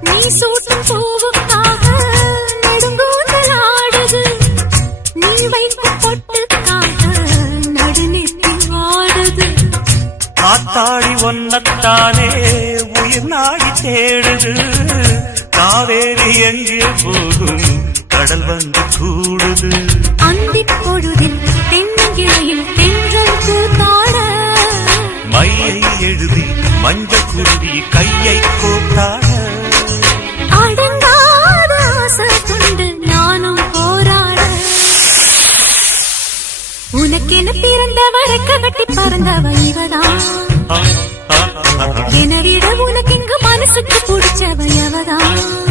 நீ சூட்டும் பூவுக்காக நெடுங்கூந்தல் ஆடுது. நீ வைக்கும் பொட்டுக்காக நடுநெத்தி ஆடுது. காத்தாடி ஒன்னத்தானே உயிர் நாடி தேடுது. காவேரி எங்கே போகும் கடல் வந்து கூடுது. அந்திப் பொழுதில் தென்னங்கிளையில் தென்றல் கூத்தாட மையை எழுதி மஞ்சள் குருவி கையை கூத்தாட அடங்காத ஆசை கொண்டு நானும் போராட. உனக்கென பிறந்தவரை கட்டி பறந்தவ இவதான். என விட உனக்கு இங்கு மனசுக்கு பிடிச்சவ எவதான்.